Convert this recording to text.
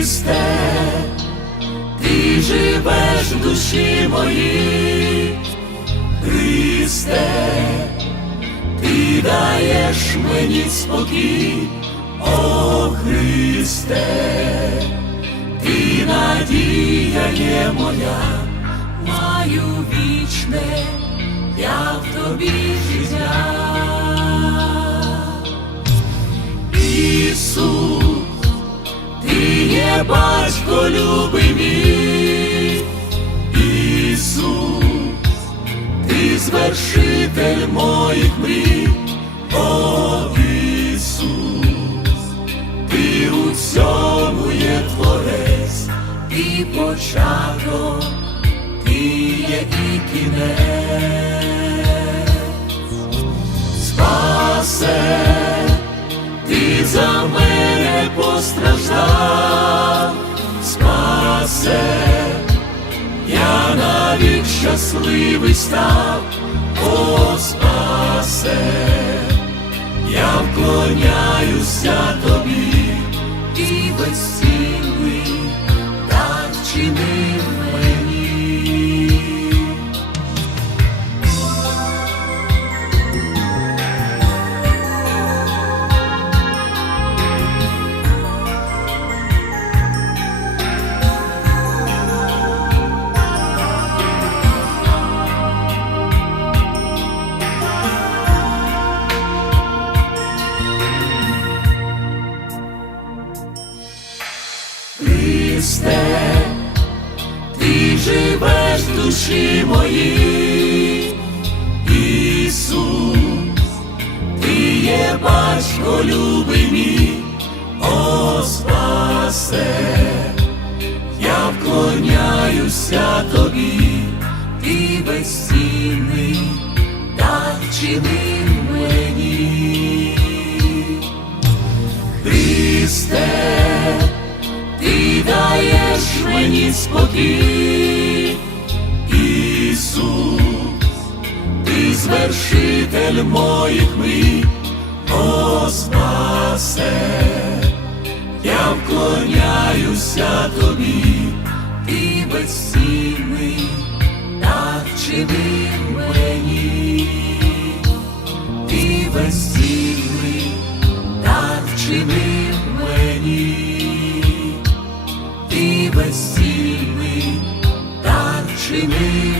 Христе, ти живеш в душі моїй, Христе, ти даєш мені спокій, О Христе, ти надія є моя, маю вічне, я в тобі життя. Любий мій, Ісус, ти звершитель моїх мрій, о Ісус, ти у всьому є творець, і початок, ти є і кінець, спасе, я навік щасливий став, о спасе, я вклоняюся тобі душі моїй, Ісус, ти є батько любий мій, о спасе, я вклоняюся тобі, ти безцінний, так чинив мені. Христе, ти даєш мені спокій, звершитель моїх мрій, о спасе, я вклоняюся тобі, ти безцінний, так чинив мені, ти безцінний, так чинив мені. Ти безцінний, так чини